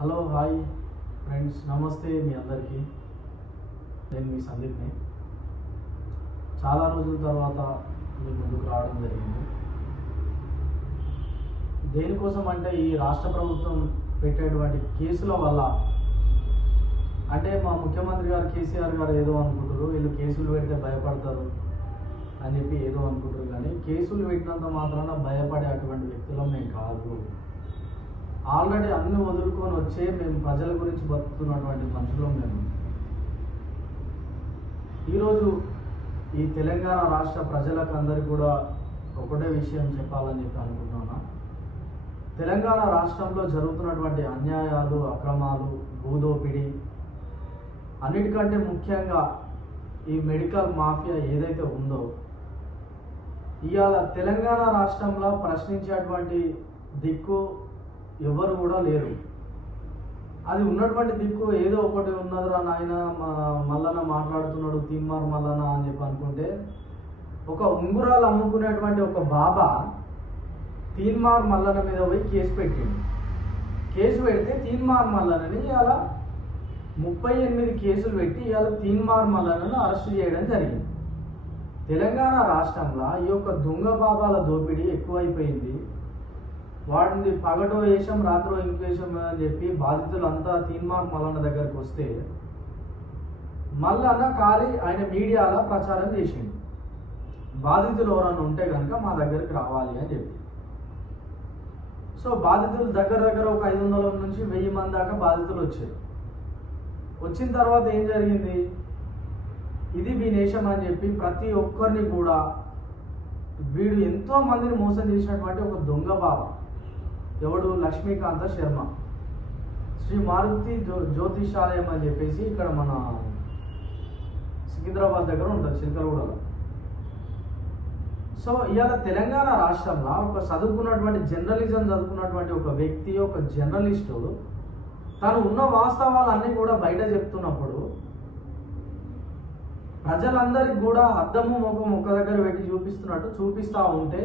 Hello hi friends, నమస్తే మీ అందరికీ. నేను మీ సందీప్ని. చాలా రోజుల తర్వాత మీ ముందుకు రావడం జరిగింది. దేనికోసం అంటే ఈ రాష్ట్ర ప్రభుత్వం పెట్టేటువంటి కేసుల వల్ల, అంటే మా ముఖ్యమంత్రి గారు కేసీఆర్ గారు ఏదో అనుకుంటారు, వీళ్ళు కేసులు పెడితే భయపడతారు అని చెప్పి ఏదో అనుకుంటారు. కానీ కేసులు పెట్టినంత మాత్రాన భయపడే అటువంటి వ్యక్తులం మేము కాదు. ఆల్రెడీ అన్ని వదులుకొని వచ్చే మేము ప్రజల గురించి బతుకుతున్నటువంటి మనుషులం మేము. ఈరోజు ఈ తెలంగాణ రాష్ట్ర ప్రజలకు అందరికీ కూడా ఒకటే విషయం చెప్పాలని చెప్పి అనుకుంటున్నాను. తెలంగాణ రాష్ట్రంలో జరుగుతున్నటువంటి అన్యాయాలు, అక్రమాలు, భూదోపిడీ, అన్నిటికంటే ముఖ్యంగా ఈ మెడికల్ మాఫియా ఏదైతే ఉందో, ఇవాళ తెలంగాణ రాష్ట్రంలో ప్రశ్నించేటువంటి దిక్కు ఎవరు కూడా లేరు. అది ఉన్నటువంటి దిక్కు ఏదో ఒకటి ఉన్నదిరా నాయన, మల్లన్న మాట్లాడుతున్నాడు, తీన్మార్ మల్లన్న అని చెప్పి అనుకుంటే, ఒక ఉంగురాలు అమ్ముకునేటువంటి ఒక బాబా తీన్మార్ మల్లన్న మీద పోయి కేసు పెట్టిండు. కేసు పెడితే తీన్మార్ మల్లన్నని ఇవాళ 38 కేసులు పెట్టి ఇవాళ తీన్మార్ మల్లన్నను అరెస్ట్ చేయడం జరిగింది. తెలంగాణ రాష్ట్రంలో ఈ యొక్క దొంగ బాబాల దోపిడీ ఎక్కువైపోయింది. వాడిని పగటో వేషం, రాత్రో ఇంకేషం అని చెప్పి బాధితులంతా తీన్మార్ మల్లన్న దగ్గరకు వస్తే మల్లన్న ఖాళీ ఆయన మీడియాలో ప్రచారం చేసిండు, బాధితులు ఎవరన్నా ఉంటే కనుక మా దగ్గరికి రావాలి అని చెప్పి. సో బాధితులు దగ్గర ఒక 500 నుంచి 1000 మంది దాకా బాధితులు వచ్చారు. వచ్చిన తర్వాత ఏం జరిగింది, ఇది వీనేశం అని చెప్పి ప్రతి ఒక్కరిని కూడా వీడు ఎంతో మందిని మోసం చేసినటువంటి ఒక దొంగ బాబా ఎవడు, లక్ష్మీకాంత శర్మ, శ్రీ మారుతి జ్యోతిషాలయం అని చెప్పేసి ఇక్కడ మన సికింద్రాబాద్ దగ్గర ఉంటుంది, చిలకలగూడలో. సో ఇవాళ తెలంగాణ రాష్ట్రంలో ఒక చదువుకున్నటువంటి జర్నలిజం చదువుకున్నటువంటి ఒక వ్యక్తి, ఒక జర్నలిస్టు తను ఉన్న వాస్తవాలన్నీ కూడా బయట చెప్తున్నప్పుడు ప్రజలందరికీ కూడా అద్దము ముఖం ఒక దగ్గర పెట్టి చూపిస్తూ ఉంటే,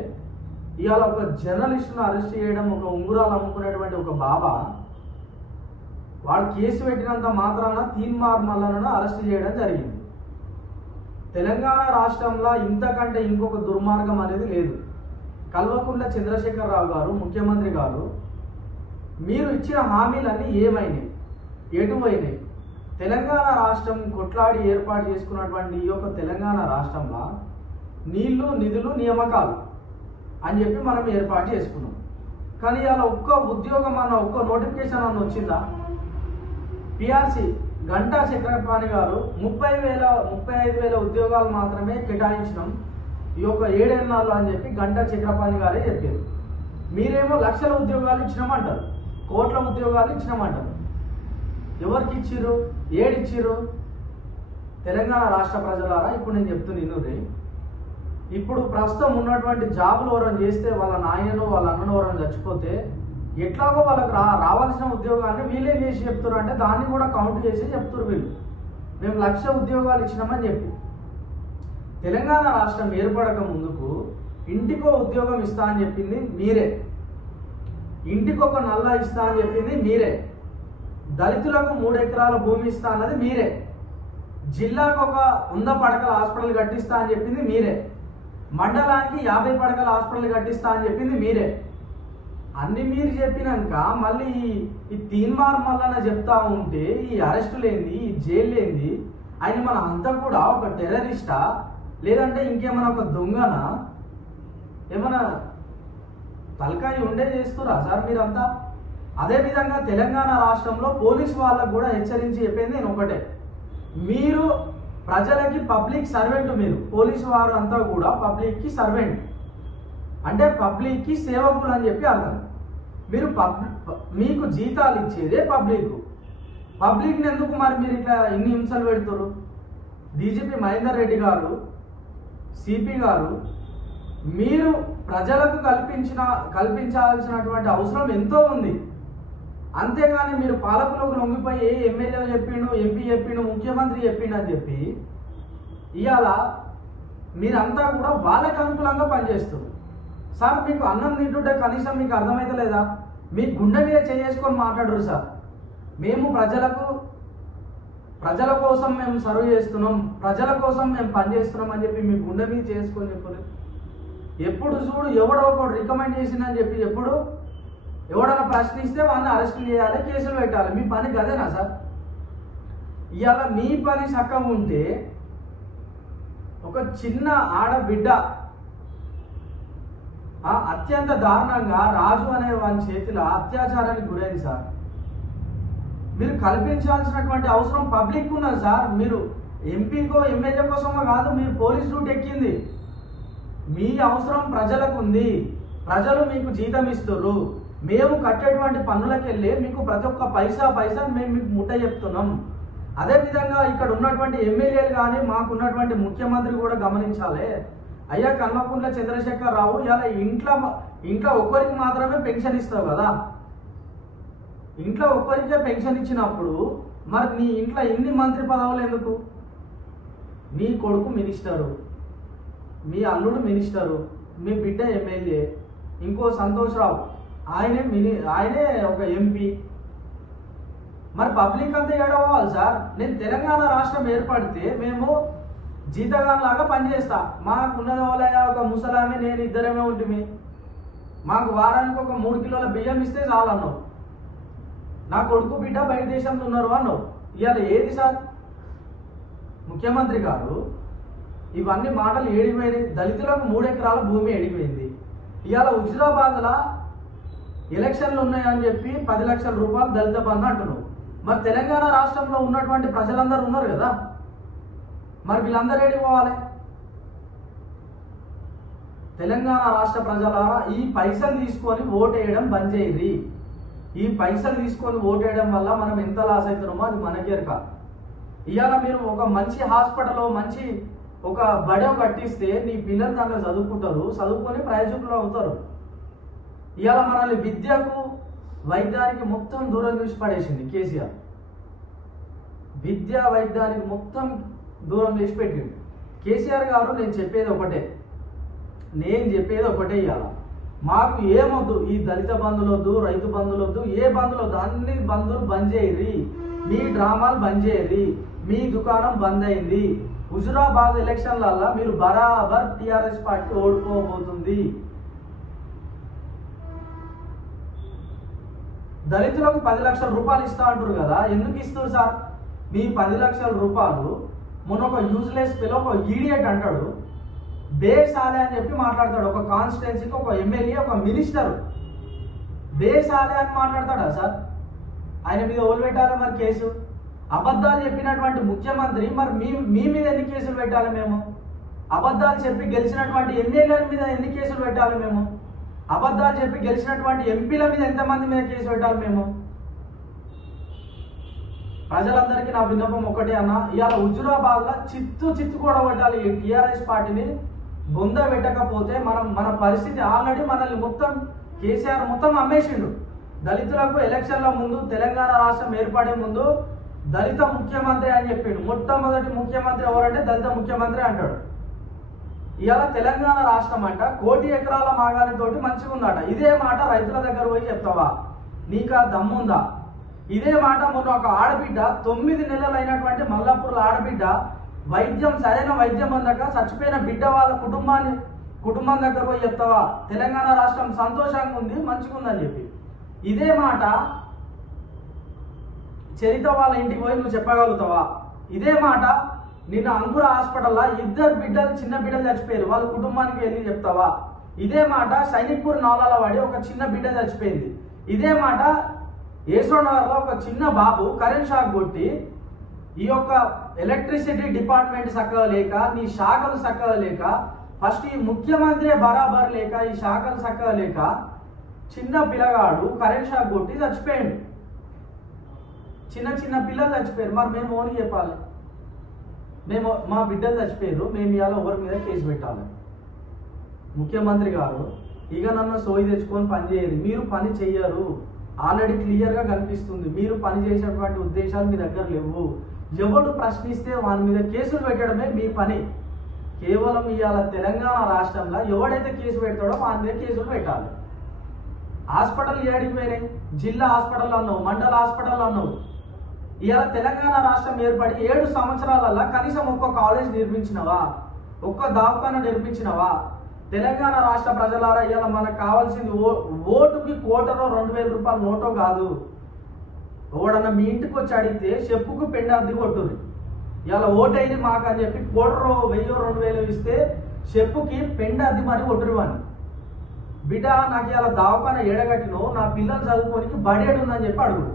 ఇవాళ ఒక జర్నలిస్ట్ను అరెస్ట్ చేయడం, ఒక ఉంగురాలు అమ్ముకునేటువంటి ఒక బాబా వాడు కేసు పెట్టినంత మాత్రాన తీన్మార్ మల్లన్నను అరెస్ట్ చేయడం జరిగింది. తెలంగాణ రాష్ట్రంలో ఇంతకంటే ఇంకొక దుర్మార్గం అనేది లేదు. కల్వకుంట్ల చంద్రశేఖరరావు గారు, ముఖ్యమంత్రి గారు, మీరు ఇచ్చిన హామీలన్నీ ఏమైనాయి, ఎటువైనాయి? తెలంగాణ రాష్ట్రం కొట్లాడి ఏర్పాటు చేసుకున్నటువంటి ఈ యొక్క తెలంగాణ రాష్ట్రంలో నీళ్లు, నిధులు, నియామకాలు అని చెప్పి మనం ఏర్పాటు చేసుకున్నాం. కానీ అలా ఒక్క ఉద్యోగం అన్న, ఒక్క నోటిఫికేషన్ అన్న వచ్చిందా? పిఆర్సి గంటా చక్రపాణి గారు 35,000 ఉద్యోగాలు మాత్రమే కేటాయించినాం ఈ యొక్క 7 ఏళ్ళలో అని చెప్పి గంటా చక్రపాణి గారే చెప్పారు. మీరేమో లక్షల ఉద్యోగాలు ఇచ్చినామంటారు, కోట్ల ఉద్యోగాలు ఇచ్చినామంటారు. ఎవరికి ఇచ్చిర్రు, ఏడిచ్చిర్రు? తెలంగాణ రాష్ట్ర ప్రజలారా, ఇప్పుడు నేను చెప్తున్నాను, ఇప్పుడు ప్రస్తుతం ఉన్నటువంటి జాబులు ఎవరైనా చేస్తే వాళ్ళ నాయనను, వాళ్ళ అన్నను ఎవరైనా చచ్చిపోతే ఎట్లాగో వాళ్ళకి రావాల్సిన ఉద్యోగాన్ని వీళ్ళేం చేసి చెప్తున్నారు అంటే దాన్ని కూడా కౌంట్ చేసి చెప్తున్నారు వీళ్ళు, మేము 1,00,000 ఉద్యోగాలు ఇచ్చినామని చెప్పి. తెలంగాణ రాష్ట్రం ఏర్పడక ముందుకు ఇంటికో ఉద్యోగం ఇస్తా అని చెప్పింది మీరే, ఇంటికొక నల్లా ఇస్తా అని చెప్పింది మీరే, దళితులకు 3 ఎకరాల భూమి ఇస్తా అన్నది మీరే, జిల్లాకు ఒక 100 పడకల హాస్పిటల్ కట్టిస్తా అని చెప్పింది మీరే, మండలానికి 50 పడకల హాస్పిటల్ కట్టిస్తా అని చెప్పింది మీరే. అన్ని మీరు చెప్పినాక మళ్ళీ ఈ తీన్మార్ మల్లన్న చెప్తా ఉంటే ఈ అరెస్టులేంది, ఈ జైలేంది, ఆయన మన అంతా కూడా ఒక టెర్రరిస్టా లేదంటే ఇంకేమైనా ఒక దొంగనా? ఏమైనా తలకాయ ఉండే చేస్తురా సార్ మీరంతా? అదేవిధంగా తెలంగాణ రాష్ట్రంలో పోలీసు వాళ్ళకు కూడా హెచ్చరించి చెప్పింది నేను ఒకటే, మీరు ప్రజలకి పబ్లిక్ సర్వెంట్, మీరు పోలీసు వారు అంతా కూడా పబ్లిక్కి సర్వెంట్, అంటే పబ్లిక్కి సేవకులు అని చెప్పి అర్థం. మీరు మీకు జీతాలు ఇచ్చేదే పబ్లిక్ని ఎందుకు మరి మీరు ఇట్లా ఇన్ని హింసలు పెడుతున్నారు? డీజీపీ మహేందర్ రెడ్డి గారు, సిపి గారు, మీరు ప్రజలకు కల్పించాల్సినటువంటి అవసరం ఎంతో ఉంది. అంతేగాని మీరు పాలకులకు లొంగిపోయి ఎమ్మెల్యే చెప్పిండు, ఎంపీ చెప్పిండు, ముఖ్యమంత్రి చెప్పిండు అని చెప్పి ఇవాళ మీరంతా కూడా వాళ్ళకి అనుకూలంగా పనిచేస్తారు. సార్ మీకు అన్నం తింటుంటే కనీసం మీకు అర్థమైతే లేదా? మీ గుండె మీద చేసుకొని మాట్లాడరు సార్. మేము ప్రజల కోసం మేము సర్వ్ చేస్తున్నాం, ప్రజల కోసం మేము పనిచేస్తున్నాం అని చెప్పి మీ గుండె మీద చేసుకొని చెప్పరు. ఎప్పుడు చూడు ఎవడో ఒకడు రికమెండ్ చేసిందని చెప్పి ఎప్పుడు ఎవడన్నా ప్రశ్నిస్తే వాళ్ళని అరెస్ట్ చేయాలి, కేసులు పెట్టాలి. మీ పని గదేనా సార్? ఇవాళ మీ పని చక్కగా ఉంటే ఒక చిన్న ఆడబిడ్డ అత్యంత దారుణంగా రాజు అనే వాని చేతిలో అత్యాచారానికి గురైంది సార్. మీరు కల్పించాల్సినటువంటి అవసరం పబ్లిక్ ఉన్నది సార్. మీరు ఎంపీకో ఎమ్మెల్యే కోసమో కాదు, మీరు పోలీస్ రూట్ ఎక్కింది. మీ అవసరం ప్రజలకు ఉంది. ప్రజలు మీకు జీతం ఇస్తారు. మేము కట్టేటువంటి పన్నులకు వెళ్ళి మీకు ప్రతి ఒక్క పైసా మేము మీకు ముట్ట చెప్తున్నాం. అదేవిధంగా ఇక్కడ ఉన్నటువంటి ఎమ్మెల్యేలు కానీ మాకున్నటువంటి ముఖ్యమంత్రి కూడా గమనించాలి. అయ్యా కల్వకుంట్ల చంద్రశేఖర్ రావు ఇలా ఇంట్లో ఒక్కరికి మాత్రమే పెన్షన్ ఇస్తావు కదా. ఇంట్లో ఒక్కరికే పెన్షన్ ఇచ్చినప్పుడు మరి నీ ఇంట్లో ఎన్ని మంత్రి పదవులు ఎందుకు? మీ కొడుకు మినిస్టరు, మీ అల్లుడు మినిస్టరు, మీ బిడ్డ ఎమ్మెల్యే, ఇంకో సంతోష్ రావు ఆయనే ఒక ఎంపీ. మరి పబ్లిక్ అంతా ఏడవాలి సార్. నేను తెలంగాణ రాష్ట్రం ఏర్పడితే మేము జీతగాన్లాగా పనిచేస్తా. మాకున్నది వాళ్ళ ఒక ముసలామె నేను ఇద్దరేమే ఉంటుంది. మాకు వారానికి ఒక 3 కిలోల బియ్యం ఇస్తే చాలన్నావు. నా కొడుకు బిడ్డ బయట దేశంలో ఉన్నారు అన్నావు. ఇవాళ ఏది సార్? ముఖ్యమంత్రి గారు ఇవన్నీ మాటలు ఏడిపోయినాయి. దళితులకు 3 ఎకరాల భూమి ఏడిపోయింది. ఇవాళ హుజురాబాద్లో ఎలక్షన్లు ఉన్నాయని చెప్పి 10 లక్షల రూపాయలు దళిత బంధు అంటున్నావు. మరి తెలంగాణ రాష్ట్రంలో ఉన్నటువంటి ప్రజలందరూ ఉన్నారు కదా, మరి వీళ్ళందరూ ఏడిపోవాలి? తెలంగాణ రాష్ట్ర ప్రజలారా ఈ పైసలు తీసుకొని ఓటేయడం బంద్ చేయరి. ఈ పైసలు తీసుకొని ఓటేయడం వల్ల మనం ఎంత లాస్ అవుతున్నామో అది మనకేరక. ఇవాళ మీరు ఒక మంచి హాస్పిటల్లో మంచి ఒక బడో కట్టిస్తే నీ పిల్లలు దాంట్లో చదువుకుంటారు, చదువుకొని ప్రయోజకులు అవుతారు. ఇవాళ మనల్ని విద్యకు వైద్యానికి మొత్తం దూరం చేసి పడేసింది కేసీఆర్. విద్య వైద్యానికి మొత్తం దూరం చేసి పెట్టింది కేసీఆర్ గారు. నేను చెప్పేది ఒకటే ఇవాళ మాకు ఏమొద్దు, ఈ దళిత బంధులు వద్దు, రైతు బంధులు వద్దు, ఏ బంధులు వద్దు, అన్ని బంధులు బంద్ చేయరి. మీ డ్రామాలు బంద్ చేయరి. మీ దుకాణం బంద్ అయింది. హుజురాబాద్ ఎలక్షన్లల్లో మీరు బరాబర్ టీఆర్ఎస్ పార్టీ ఓడిపోబోతుంది. దళితులకు 10 లక్షల రూపాయలు ఇస్తా అంటారు కదా, ఎందుకు ఇస్తారు సార్? మీ 10 లక్షల రూపాయలు మొన్న ఒక యూజ్లెస్ పిల్ల ఒక ఈడియట్ అంటాడు, బేసాలే అని చెప్పి మాట్లాడతాడు. ఒక కాన్స్టిట్యున్సీకి ఒక ఎమ్మెల్యే ఒక మినిస్టర్ బేసాలే అని మాట్లాడతాడా సార్? ఆయన మీద ఓలు పెట్టాలి మరి కేసు. అబద్ధాలు చెప్పినటువంటి ముఖ్యమంత్రి మరి మీ మీద ఎన్ని కేసులు పెట్టాలి మేము? అబద్ధాలు చెప్పి గెలిచినటువంటి ఎమ్మెల్యేల మీద ఎన్ని కేసులు పెట్టాలి మేము? అబద్ధాలు చెప్పి గెలిచినటువంటి ఎంపీల మీద ఎంతమంది మీద కేసు పెట్టాలి మేము? ప్రజలందరికీ నా విన్నపం ఒకటే అన్న, ఇవాళ హుజురాబాద్లో చిత్తు కూడా కొట్టాలి. ఈ టీఆర్ఎస్ పార్టీని బొంద పెట్టకపోతే మన పరిస్థితి ఆల్రెడీ మనల్ని మొత్తం కేసీఆర్ మొత్తం అమ్మేసిండు. దళితులకు ఎలక్షన్ల ముందు తెలంగాణ రాష్ట్రం ఏర్పడే ముందు దళిత ముఖ్యమంత్రి అని చెప్పిండు. మొట్టమొదటి ముఖ్యమంత్రి ఎవరంటే దళిత ముఖ్యమంత్రి అంటాడు. ఇవాళ తెలంగాణ రాష్ట్రం అంట 1 కోటి ఎకరాల మాగానితోటి మంచిగా ఉందట. ఇదే మాట రైతుల దగ్గర పోయి చెప్తావా? నీకు ఆ దమ్ముందా? ఇదే మాట మొన్న ఒక ఆడబిడ్డ 9 నెలలు అయినటువంటి మల్లాపూర్ల ఆడబిడ్డ సరైన వైద్యం అందక చచ్చిపోయిన బిడ్డ వాళ్ళ కుటుంబం దగ్గర పోయి చెప్తావా? తెలంగాణ రాష్ట్రం సంతోషంగా ఉంది, మంచిగా ఉందని చెప్పి. ఇదే మాట చరిత వాళ్ళ ఇంటికి పోయి నువ్వు చెప్పగలుగుతావా? ఇదే మాట నిన్న అంకుర హాస్పిటల్లో 2 చిన్న బిడ్డలు చచ్చిపోయారు, వాళ్ళ కుటుంబానికి వెళ్ళి చెప్తావా? ఇదే మాట సైనిక్పూర్ నాలాల వాడి ఒక చిన్న బిడ్డ చచ్చిపోయింది. ఇదే మాట యశ్వనగర్లో ఒక చిన్న బాబు కరెంట్ షాక్ కొట్టి ఈ యొక్క ఎలక్ట్రిసిటీ డిపార్ట్మెంట్ చక్కగా లేక, నీ శాఖలు చక్కగా లేక, ఫస్ట్ ఈ ముఖ్యమంత్రి బరాబర్ లేక, ఈ శాఖలు చక్కగా లేక చిన్న పిల్లగాడు కరెంట్ షాక్ కొట్టి చచ్చిపోయాడు. చిన్న పిల్లలు చచ్చిపోయారు. మరి మేము ఓని చెప్పాలి? మా బిడ్డలు చచ్చిపోయారు, మేము ఇవాళ ఎవరి మీద కేసు పెట్టాలి? ముఖ్యమంత్రి గారు ఇక నన్ను సోయి తెచ్చుకొని పని చేయరు. మీరు పని చెయ్యరు, ఆల్రెడీ క్లియర్గా కనిపిస్తుంది. మీరు పని చేసేటువంటి ఉద్దేశాలు మీ దగ్గర లేవు. ఎవడు ప్రశ్నిస్తే వాని మీద కేసులు పెట్టడమే మీ పని. కేవలం ఇవాళ తెలంగాణ రాష్ట్రంలో ఎవడైతే కేసు పెడతాడో వాని మీద కేసులు పెట్టాలి. హాస్పిటల్ ఏడికి పోయినాయి? జిల్లా హాస్పిటల్ అన్నావు, మండల హాస్పిటల్ అన్నావు. ఇవాళ తెలంగాణ రాష్ట్రం ఏర్పడి 7 సంవత్సరాలలో కనీసం ఒక్క కాలేజ్ నిర్మించినవా? ఒక్క దవాఖాన నిర్మించినవా? తెలంగాణ రాష్ట్ర ప్రజలారా, ఇవాళ మనకు కావాల్సింది ఓటుకి కోటరో 2000 రూపాయల నోటో కాదు. ఓడన్నా మీ ఇంటికి వచ్చి అడిగితే చెప్పుకు పెండాది కొట్టుర్రి. ఇవాళ ఓటు అయింది మాకు అని చెప్పి కోటరో 1000 2000 ఇస్తే చెప్పుకి పెండాది మరి కొట్టురు అని. బిడ్డ నాకు ఇవాళ దవాఖాన ఏడగట్టినో నా పిల్లలు చదువుకోనికి బడేడు ఉందని చెప్పి అడుగు.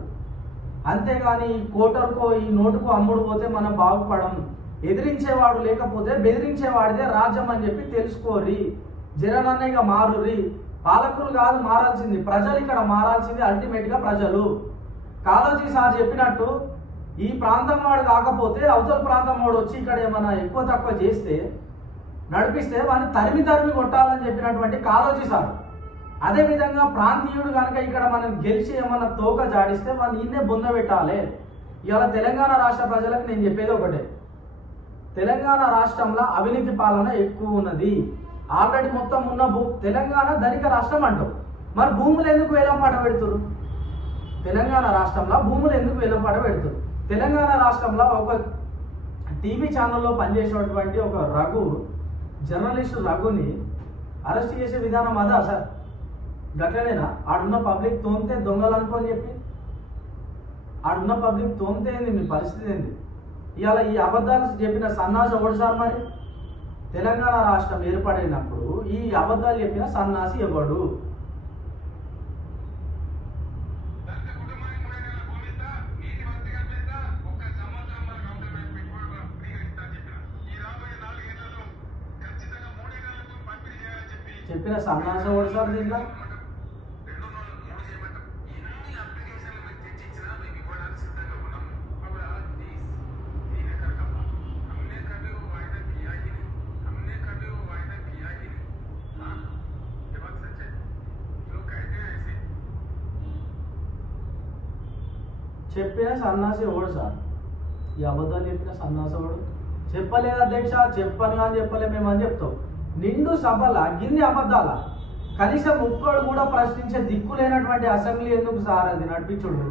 అంతేగాని ఈ కోటర్కో ఈ నోటుకో అమ్ముడు పోతే మనం బాగుపడం. ఎదిరించేవాడు లేకపోతే బెదిరించేవాడిదే రాజ్యం అని చెప్పి తెలుసుకోరి. జగనన్నయ్యగా మారురి. పాలకులు కాదు మారాల్సింది, ప్రజలు ఇక్కడ మారాల్సింది. అల్టిమేట్ గా ప్రజలు. కాళోజీ సార్ చెప్పినట్టు ఈ ప్రాంతం వాడు కాకపోతే అవతల ప్రాంతం వాడు వచ్చి ఇక్కడ ఏమైనా ఎక్కువ తక్కువ చేస్తే నడిపిస్తే వాడిని తరిమి కొట్టాలని చెప్పినటువంటి కాళోజీ సార్. అదేవిధంగా ప్రాంతీయుడు కనుక ఇక్కడ మనం గెలిచి ఏమన్నా తోక జాడిస్తే వాడిని ఇన్నే బొందబెట్టాలి. ఇవాళ తెలంగాణ రాష్ట్ర ప్రజలకు నేను చెప్పేది ఒకటే, తెలంగాణ రాష్ట్రంలో అవినీతి పాలన ఎక్కువ ఉన్నది. ఆల్రెడీ మొత్తం ఉన్న తెలంగాణ ధనిక రాష్ట్రం అంటారు. మరి భూములు ఎందుకు వేలంపాట పెడుతురు? తెలంగాణ రాష్ట్రంలో భూములు ఎందుకు వేలంపాట పెడుతురు? తెలంగాణ రాష్ట్రంలో ఒక టీవీ ఛానల్లో పనిచేసేటువంటి ఒక జర్నలిస్ట్ రఘుని అరెస్ట్ చేసే విధానం అదా సార్? గట్లనేనా? ఆడున్న పబ్లిక్ తోమితే దొంగలు అనుకోని చెప్పి ఆడున్న పబ్లిక్ తోమితే ఏంది మీ పరిస్థితి ఏంది? ఇవాళ ఈ అబద్ధాలు చెప్పిన సన్నాసి ఎవడు సార్? మరి తెలంగాణ రాష్ట్రం ఏర్పడినప్పుడు ఈ అబద్ధాలు చెప్పిన సన్నాసి ఎవడు? చెప్పిన సన్నాసి ఎవడు సార్? దీంట్లో చెప్పిన సన్నాసి ఎవడు సార్? ఈ అబద్ధాలు చెప్పిన సన్నాసి ఎవడు? చెప్పలేదు అధ్యక్ష, చెప్పను అని చెప్పలే మేమని చెప్తాం. నిండు సభల గిన్ని అబద్ధాల కనీసం ఒక్కడు కూడా ప్రశ్నించే దిక్కు లేనటువంటి అసెంబ్లీ ఎందుకు సార్ అది నడిపించుడు?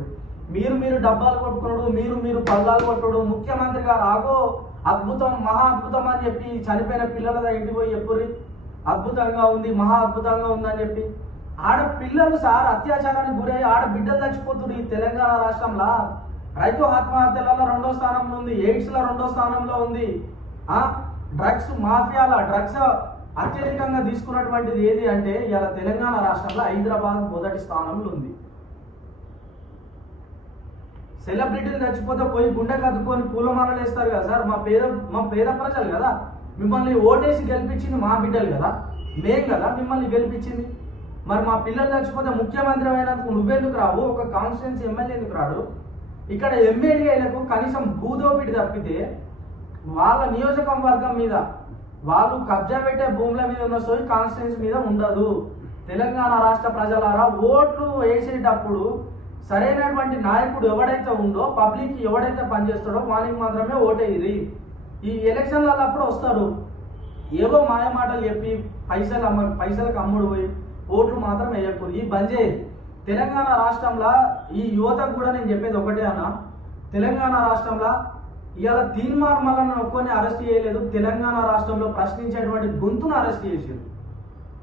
మీరు డబ్బాలు కొట్టుకున్నాడు, మీరు పల్లాలు కొట్టుడు. ముఖ్యమంత్రి గారు ఆగో అద్భుతం, మహా అద్భుతం అని చెప్పి చనిపోయిన పిల్లల ఇంటికి పోయి చెప్పుర్రి అద్భుతంగా ఉంది, మహా అద్భుతంగా ఉందని చెప్పి. ఆడపిల్లలు సార్ అత్యాచారానికి గురై ఆడబిడ్డలు చచ్చిపోతున్నారు. ఈ తెలంగాణ రాష్ట్రంలో రైతు ఆత్మహత్యలలో 2వ స్థానంలో ఉంది, ఎయిడ్స్ లో 2వ స్థానంలో ఉంది. డ్రగ్స్ మాఫియాల డ్రగ్స్ అత్యధికంగా తీసుకున్నటువంటిది ఏది అంటే ఇలా తెలంగాణ రాష్ట్రంలో హైదరాబాద్ మొదటి స్థానంలో ఉంది. సెలబ్రిటీలు చచ్చిపోతే పోయి గుండె కద్దుకొని పూలమాలలు వేస్తారు కదా సార్. మా పేద ప్రజలు కదా మిమ్మల్ని ఓటేసి గెలిపించింది, మా బిడ్డలు కదా, మేం కదా మిమ్మల్ని గెలిపించింది. మరి మా పిల్లలు చచ్చిపోతే ముఖ్యమంత్రి అయినందుకు నువ్వెందుకు రావు? ఒక కాన్స్టిట్యున్సీ ఎమ్మెల్యే ఎందుకు రాడు? ఇక్కడ ఎమ్మెల్యేలకు కనీసం భూదోపిడి తప్పితే వాళ్ళ నియోజకవర్గం మీద వాళ్ళు కబ్జా పెట్టే భూముల మీద ఉన్న సోయి కాన్స్టిట్యున్సీ మీద ఉండదు. తెలంగాణ రాష్ట్ర ప్రజలారా, ఓట్లు వేసేటప్పుడు సరైనటువంటి నాయకుడు ఎవడైతే ఉందో, పబ్లిక్ ఎవడైతే పనిచేస్తాడో వానికి మాత్రమే ఓటేది. ఈ ఎలక్షన్లలో అప్పుడు వస్తారు ఏవో మాయమాటలు చెప్పి పైసలకు అమ్ముడు పోయి ఓట్లు మాత్రం వేయకూడదు. ఈ బంద్ చేయి. తెలంగాణ రాష్ట్రంలో ఈ యువతకు కూడా నేను చెప్పేది ఒకటే అన్న, తెలంగాణ రాష్ట్రంలో ఇవాళ తీన్మార్ మల్లన్న ఒక్కొని అరెస్ట్ చేయలేదు, తెలంగాణ రాష్ట్రంలో ప్రశ్నించేటువంటి గొంతును అరెస్ట్ చేసారు.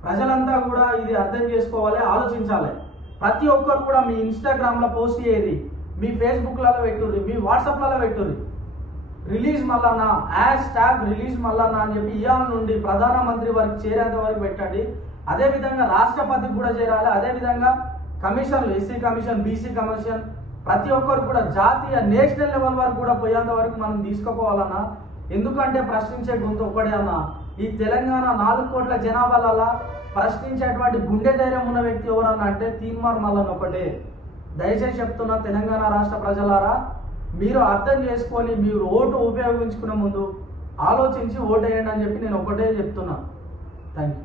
ప్రజలంతా కూడా ఇది అర్థం చేసుకోవాలి, ఆలోచించాలి. ప్రతి ఒక్కరు కూడా మీ ఇన్స్టాగ్రామ్లో పోస్ట్ చేయరు, మీ ఫేస్బుక్లలో పెట్టుర్రి, మీ వాట్సాప్లలో పెట్టుర్రి. రిలీజ్ మల్లన్న, #రిలీజ్ మల్లన్న అని చెప్పి ఇవాళ నుండి ప్రధానమంత్రి వరకు చేరేంత వరకు పెట్టండి. అదేవిధంగా రాష్ట్రపతికి కూడా చేరాలి. అదేవిధంగా కమిషన్లు, ఎస్సీ కమిషన్, బీసీ కమిషన్, ప్రతి ఒక్కరు కూడా జాతీయ నేషనల్ లెవెల్ వరకు కూడా పోయేంత వరకు మనం తీసుకుపోవాలన్నా. ఎందుకంటే ప్రశ్నించే గొంతు ఒక్కడే అన్న. ఈ తెలంగాణ 4 కోట్ల జనాభాలలో ప్రశ్నించేటువంటి గుండె ధైర్యం ఉన్న వ్యక్తి ఎవరన్నా అంటే తీన్మార్ మల్లన్న ఒకటే. దయచేసి చెప్తున్నా తెలంగాణ రాష్ట్ర ప్రజలారా, మీరు అర్థం చేసుకొని మీరు ఓటు ఉపయోగించుకునే ముందు ఆలోచించి ఓటు వేయండి అని చెప్పి నేను ఒకటే చెప్తున్నా. Thank you.